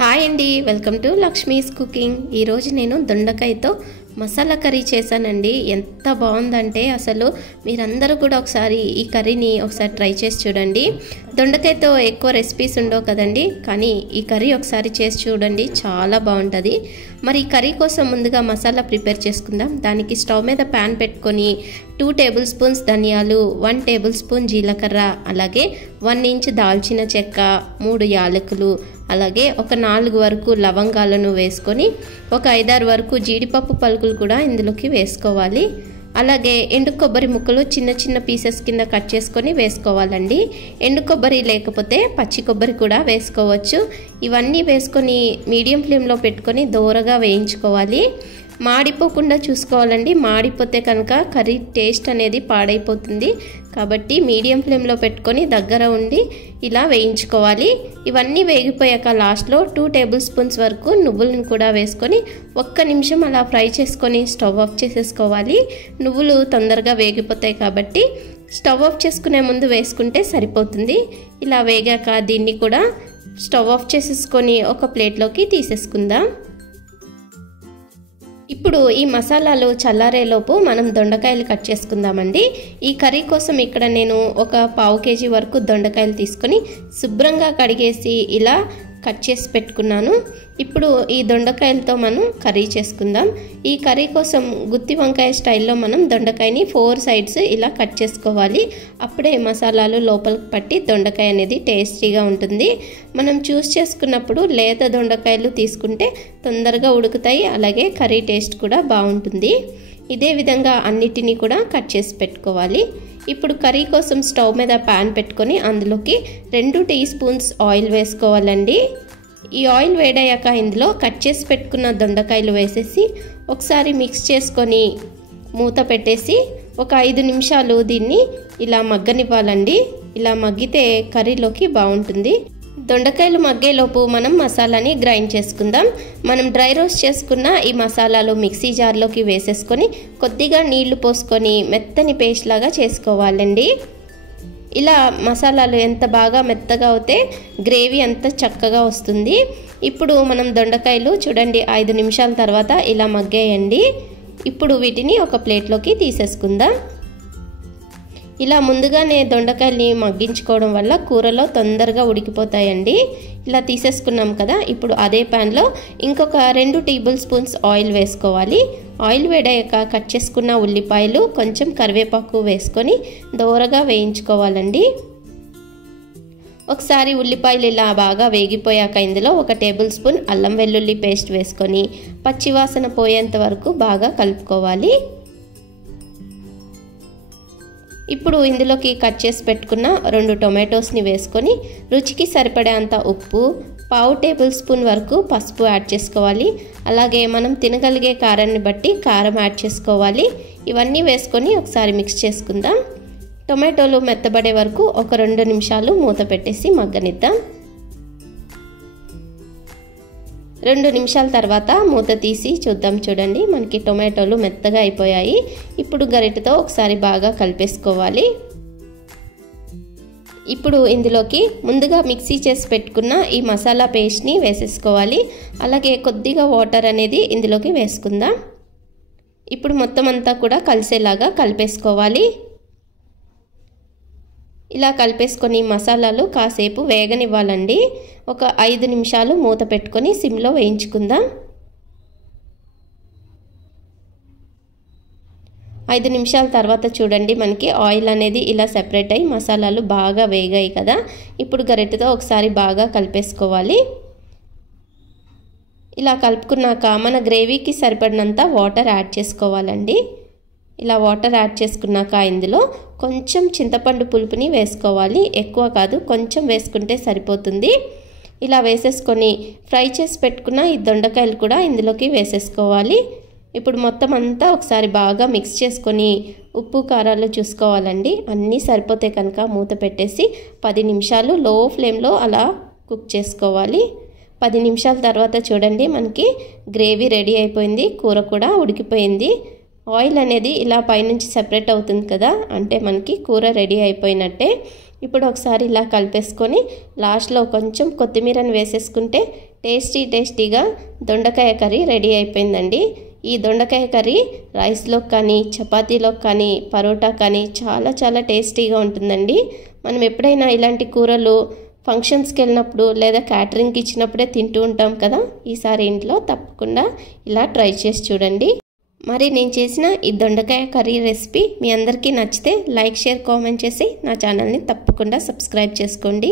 Hi అండి, welcome to Lakshmi's cooking. ఈరోజు నేను దొండకాయతో మసాలా కర్రీ చేశానండి. ఎంత బాగుందంటే అసలు మీరందరూ కూడా ఒకసారి ఈ కర్రీని ఒకసారి ట్రై చేసి చూడండి. దొండకాయతో ఎక్కువ రెసిపీస్ ఉండవు కదండి, కానీ ఈ కర్రీ ఒకసారి చేసి చూడండి, చాలా బాగుంటుంది. మరి ఈ కర్రీ కోసం ముందుగా మసాలా ప్రిపేర్ చేసుకుందాం. దానికి స్టవ్ మీద ప్యాన్ పెట్టుకొని 2 టేబుల్ స్పూన్స్ ధనియాలు, 1 టేబుల్ స్పూన్ జీలకర్ర, అలాగే 1 ఇంచ్ దాల్చిన చెక్క, 3 యాలకులు, అలాగే ఒక 4 వరకు లవంగాలను వేసుకొని ఒక 5-6 వరకు జీడిపప్పు పలుకులు కూడా ఇందులోకి వేసుకోవాలి. అలాగే ఎండు కొబ్బరి ముక్కలు చిన్న చిన్న పీసెస్ కింద కట్ చేసుకొని వేసుకోవాలండి. ఎండు కొబ్బరి లేకపోతే పచ్చి కొబ్బరి కూడా వేసుకోవచ్చు. ఇవన్నీ వేసుకొని మీడియం ఫ్లేమ్లో పెట్టుకొని దోరగా వేయించుకోవాలి. మాడిపోకుండా చూసుకోవాలండి. మాడిపోతే కనుక కర్రీ టేస్ట్ అనేది పాడైపోతుంది. కాబట్టి మీడియం ఫ్లేమ్లో పెట్టుకొని దగ్గర ఉండి ఇలా వేయించుకోవాలి. ఇవన్నీ వేగిపోయాక లాస్ట్లో 2 టేబుల్ స్పూన్స్ వరకు నువ్వులను కూడా వేసుకొని 1 నిమిషం అలా ఫ్రై చేసుకొని స్టవ్ ఆఫ్ చేసేసుకోవాలి. నువ్వులు తొందరగా వేగిపోతాయి కాబట్టి స్టవ్ ఆఫ్ చేసుకునే ముందు వేసుకుంటే సరిపోతుంది. ఇలా వేగాక దీన్ని కూడా స్టవ్ ఆఫ్ చేసేసుకొని ఒక ప్లేట్లోకి తీసేసుకుందాం. ఇప్పుడు ఈ మసాలాలు చల్లారేలోపు మనం దొండకాయలు కట్ చేసుకుందామండి. ఈ కర్రీ కోసం ఇక్కడ నేను ఒక 1/2 కేజీ వరకు దొండకాయలు తీసుకొని శుభ్రంగా కడిగేసి ఇలా కట్ చేసి పెట్టుకున్నాను. ఇప్పుడు ఈ దొండకాయలతో మనం కర్రీ చేసుకుందాం. ఈ కర్రీ కోసం గుత్తి వంకాయ స్టైల్లో మనం దొండకాయని 4 సైడ్స్ ఇలా కట్ చేసుకోవాలి. అప్పుడే మసాలాలు లోపలికి పట్టి దొండకాయ అనేది టేస్టీగా ఉంటుంది. మనం చూస్ చేసుకున్నప్పుడు లేత దొండకాయలు తీసుకుంటే తొందరగా ఉడుకుతాయి, అలాగే కర్రీ టేస్ట్ కూడా బాగుంటుంది. ఇదే విధంగా అన్నిటినీ కూడా కట్ చేసి పెట్టుకోవాలి. ఇప్పుడు కర్రీ కోసం స్టవ్ మీద ప్యాన్ పెట్టుకొని అందులోకి 2 టీ స్పూన్స్ ఆయిల్ వేసుకోవాలండి. ఈ ఆయిల్ వేడయ్యాక ఇందులో కట్ చేసి పెట్టుకున్న దొండకాయలు వేసేసి ఒకసారి మిక్స్ చేసుకొని మూత పెట్టేసి ఒక 5 నిమిషాలు దీన్ని ఇలా మగ్గనివ్వాలండి. ఇలా మగ్గితే కర్రీలోకి బాగుంటుంది. దొండకాయలు మగ్గేలోపు మనం మసాలాని గ్రైండ్ చేసుకుందాం. మనం డ్రై రోస్ట్ చేసుకున్న ఈ మసాలాలు మిక్సీ జార్లోకి వేసేసుకొని కొద్దిగా నీళ్లు పోసుకొని మెత్తని పేస్ట్ లాగా చేసుకోవాలండి. ఇలా మసాలాలు ఎంత బాగా మెత్తగా అవుతే గ్రేవీ అంత చక్కగా వస్తుంది. ఇప్పుడు మనం దొండకాయలు చూడండి 5 నిమిషాల తర్వాత ఇలా మగ్గాయండి. ఇప్పుడు వీటిని ఒక ప్లేట్లోకి తీసేసుకుందాం. ఇలా ముందుగానే దొండకాయల్ని మగ్గించుకోవడం వల్ల కూరలో తొందరగా ఉడికిపోతాయండి. ఇలా తీసేసుకున్నాం కదా. ఇప్పుడు అదే ప్యాన్లో ఇంకొక 2 టేబుల్ స్పూన్స్ ఆయిల్ వేసుకోవాలి. ఆయిల్ వేడయ్యాక కట్ చేసుకున్న ఉల్లిపాయలు, కొంచెం కరివేపాకు వేసుకొని దోరగా వేయించుకోవాలండి. ఒకసారి ఉల్లిపాయలు ఇలా బాగా వేగిపోయాక ఇందులో 1 టేబుల్ స్పూన్ అల్లం వెల్లుల్లి పేస్ట్ వేసుకొని పచ్చివాసన పోయేంత వరకు బాగా కలుపుకోవాలి. ఇప్పుడు ఇందులోకి కట్ చేసి పెట్టుకున్న 2 టొమాటోస్ని వేసుకొని రుచికి సరిపడేంత ఉప్పు, 1/2 టేబుల్ స్పూన్ వరకు పసుపు యాడ్ చేసుకోవాలి. అలాగే మనం తినగలిగే కారాన్ని బట్టి కారం యాడ్ చేసుకోవాలి. ఇవన్నీ వేసుకొని ఒకసారి మిక్స్ చేసుకుందాం. టొమాటోలు మెత్తబడే వరకు ఒక 2 నిమిషాలు మూత పెట్టేసి మగ్గనిద్దాం. 2 నిమిషాల తర్వాత మూత తీసి చూద్దాం. చూడండి మనకి టొమాటోలు మెత్తగా అయిపోయాయి. ఇప్పుడు గరిటెతో ఒకసారి బాగా కలిపేసుకోవాలి. ఇప్పుడు ఇందులోకి ముందుగా మిక్సీ చేసి పెట్టుకున్న ఈ మసాలా పేస్ట్ని వేసేసుకోవాలి. అలాగే కొద్దిగా వాటర్ అనేది ఇందులోకి వేసుకుందాం. ఇప్పుడు మొత్తం అంతా కూడా కలిసేలాగా కలిపేసుకోవాలి. ఇలా కలిపేసుకొని మసాలాలు కాసేపు వేగనివ్వాలండి. ఒక 5 నిమిషాలు మూత పెట్టుకొని సిమ్లో వేయించుకుందాం. 5 నిమిషాల తర్వాత చూడండి మనకి ఆయిల్ అనేది ఇలా సెపరేట్ అయ్యి మసాలాలు బాగా వేగాయి కదా. ఇప్పుడు గరిటెతో ఒకసారి బాగా కలిపేసుకోవాలి. ఇలా కలుపుకున్నాక మన గ్రేవీకి సరిపడినంత వాటర్ యాడ్ చేసుకోవాలండి. ఇలా వాటర్ యాడ్ చేసుకున్నాక ఇందులో కొంచెం చింతపండు పులుపుని వేసుకోవాలి. ఎక్కువ కాదు, కొంచెం వేసుకుంటే సరిపోతుంది. ఇలా వేసేసుకొని ఫ్రై చేసి పెట్టుకున్న ఈ దొండకాయలు కూడా ఇందులోకి వేసేసుకోవాలి. ఇప్పుడు మొత్తం అంతా ఒకసారి బాగా మిక్స్ చేసుకొని ఉప్పు కారాలు చూసుకోవాలండి. అన్నీ సరిపోతే కనుక మూత పెట్టేసి 10 నిమిషాలు లో ఫ్లేమ్లో అలా కుక్ చేసుకోవాలి. 10 నిమిషాల తర్వాత చూడండి మనకి గ్రేవీ రెడీ అయిపోయింది. కూర కూడా ఉడికిపోయింది. ఆయిల్ అనేది ఇలా పైనుంచి సెపరేట్ అవుతుంది కదా, అంటే మనకి కూర రెడీ అయిపోయినట్టే. ఇప్పుడు ఒకసారి ఇలా కలిపేసుకొని లాస్ట్లో కొంచెం కొత్తిమీరని వేసేసుకుంటే టేస్టీగా దొండకాయ కర్రీ రెడీ అయిపోయిందండి. ఈ దొండకాయ కర్రీ రైస్లో కానీ చపాతీలో కానీ పరోటా కానీ చాలా టేస్టీగా ఉంటుందండి. మనం ఎప్పుడైనా ఇలాంటి కూరలు ఫంక్షన్స్కి వెళ్ళినప్పుడు లేదా క్యాటరింగ్కి ఇచ్చినప్పుడే తింటూ ఉంటాం కదా. ఈసారి ఇంట్లో తప్పకుండా ఇలా ట్రై చేసి చూడండి. మరి నేను చేసిన ఈ దొండకాయ కర్రీ రెసిపీ మీ అందరికీ నచ్చితే లైక్, షేర్, కామెంట్ చేసి నా ఛానల్ని తప్పకుండా సబ్స్క్రైబ్ చేసుకోండి.